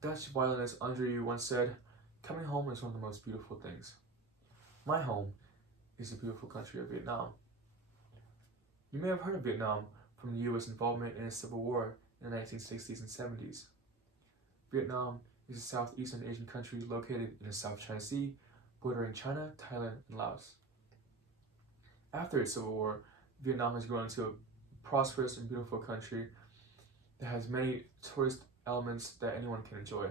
Dutch violinist Andre once said, "Coming home is one of the most beautiful things." My home is the beautiful country of Vietnam. You may have heard of Vietnam from the US involvement in a civil war in the 1960s and 70s. Vietnam is a southeastern Asian country located in the South China Sea, bordering China, Thailand, and Laos. After its civil war, Vietnam has grown into a prosperous and beautiful country that has many tourist elements that anyone can enjoy.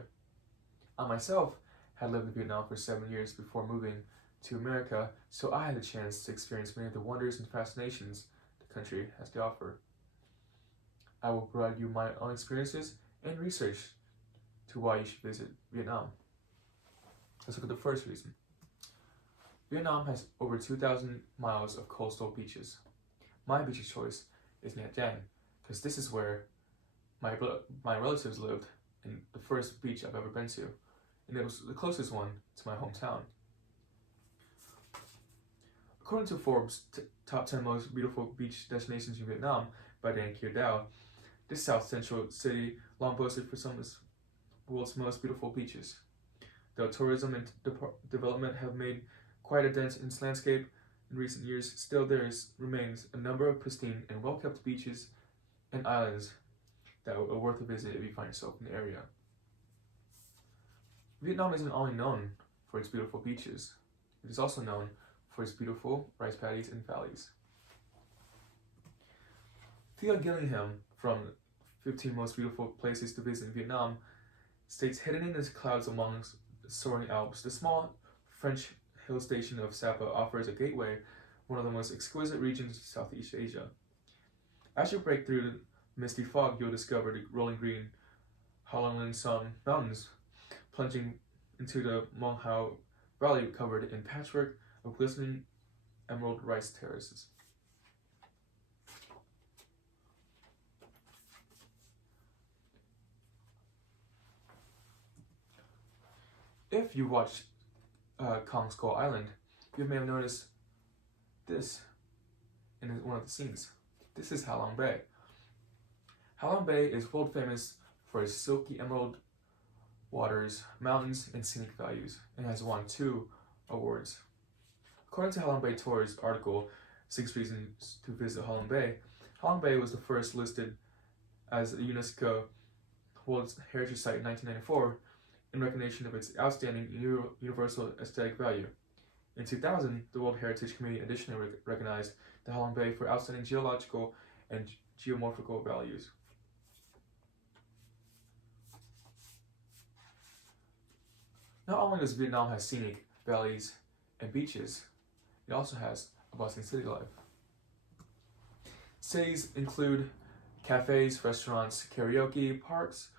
I myself had lived in Vietnam for 7 years before moving to America, so I had the chance to experience many of the wonders and fascinations the country has to offer. I will provide you my own experiences and research to why you should visit Vietnam. Let's look at the first reason. Vietnam has over 2,000 miles of coastal beaches. My beach of choice is Nha Trang, because this is where my relatives lived, and the first beach I've ever been to, and it was the closest one to my hometown. According to Forbes' top 10 most beautiful beach destinations in Vietnam by Dan Kier Dao, this south central city long boasted for some of the world's most beautiful beaches. Though tourism and development have made quite a dent in its landscape in recent years, still remains a number of pristine and well-kept beaches and islands that are worth a visit if you find yourself in the area. Vietnam isn't only known for its beautiful beaches, it is also known for its beautiful rice paddies and valleys. Theo Gillingham from 15 Most Beautiful Places to Visit in Vietnam states, hidden in the clouds amongst the soaring Alps, the small French hill station of Sapa offers a gateway, one of the most exquisite regions of Southeast Asia. As you break through the misty fog, you'll discover the rolling green Halong Song Mountains, plunging into the Mong Hao Valley covered in patchwork of glistening emerald rice terraces. If you watched Kong Skull Island, you may have noticed this in one of the scenes. This is Halong Bay. Halong Bay is world famous for its silky emerald waters, mountains, and scenic values, and has won 2 awards. According to Halong Bay Tour's article, 6 Reasons to Visit Halong Bay was the first listed as a UNESCO World Heritage Site in 1994 in recognition of its outstanding universal aesthetic value. In 2000, the World Heritage Committee additionally recognized the Halong Bay for outstanding geological and geomorphical values. Not only does Vietnam have scenic valleys and beaches, it also has a bustling city life. Cities include cafes, restaurants, karaoke, parks,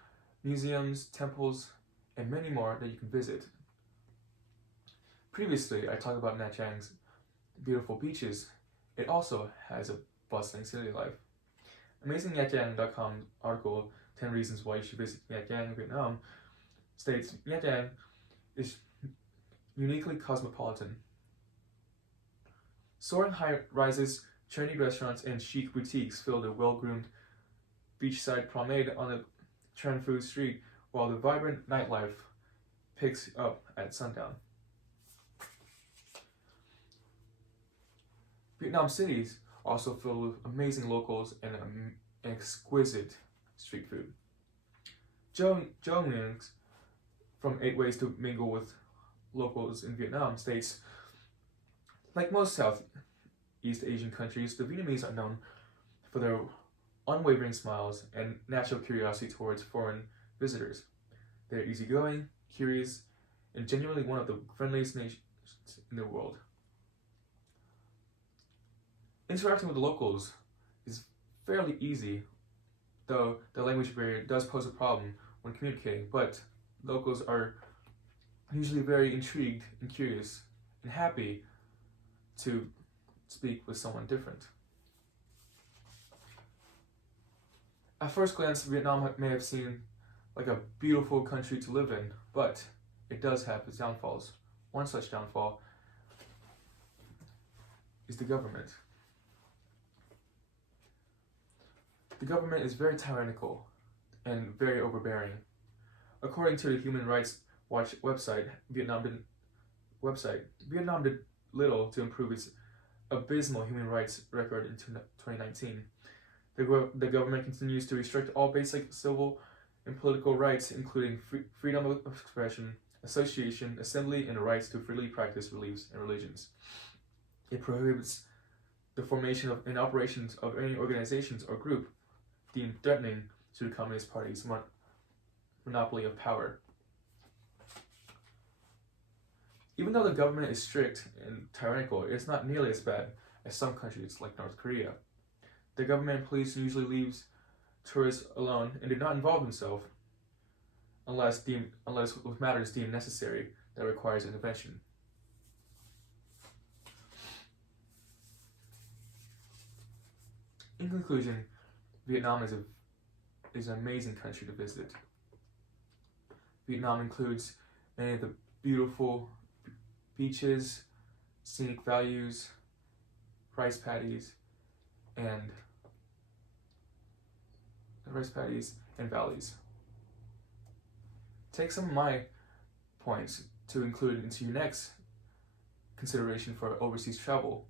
museums, temples, and many more that you can visit. Previously, I talked about Nha Trang's beautiful beaches. It also has a bustling city life. AmazingNhaTrang.com article, 10 Reasons Why You Should Visit Nha Trang, Vietnam, states Nha Trang is uniquely cosmopolitan. Soaring high rises, trendy restaurants, and chic boutiques fill the well-groomed beachside promenade on the Tran Phu Street, while the vibrant nightlife picks up at sundown. Vietnam cities are also filled with amazing locals and exquisite street food. Joe Nguyen from 8 Ways to Mingle with Locals in Vietnam states, like most Southeast Asian countries, the Vietnamese are known for their unwavering smiles and natural curiosity towards foreign visitors. They're easygoing, curious, and genuinely one of the friendliest nations in the world. Interacting with the locals is fairly easy, though the language barrier does pose a problem when communicating, but locals are usually very intrigued and curious and happy to speak with someone different. At first glance, Vietnam may have seemed like a beautiful country to live in, but it does have its downfalls. One such downfall is the government. The government is very tyrannical and very overbearing. According to the Human Rights Watch Vietnam did little to improve its abysmal human rights record in 2019. The government continues to restrict all basic civil and political rights, including freedom of expression, association, assembly, and the rights to freely practice beliefs and religions. It prohibits the formation and operations of any organizations or group deemed threatening to the Communist Party's monopoly of power. Even though the government is strict and tyrannical, it's not nearly as bad as some countries like North Korea. The government and police usually leaves tourists alone and do not involve themselves unless with matters deemed necessary that requires intervention. In conclusion, Vietnam is an amazing country to visit. Vietnam includes many of the beautiful beaches, scenic values, rice paddies, and valleys. Take some of my points to include into your next consideration for overseas travel.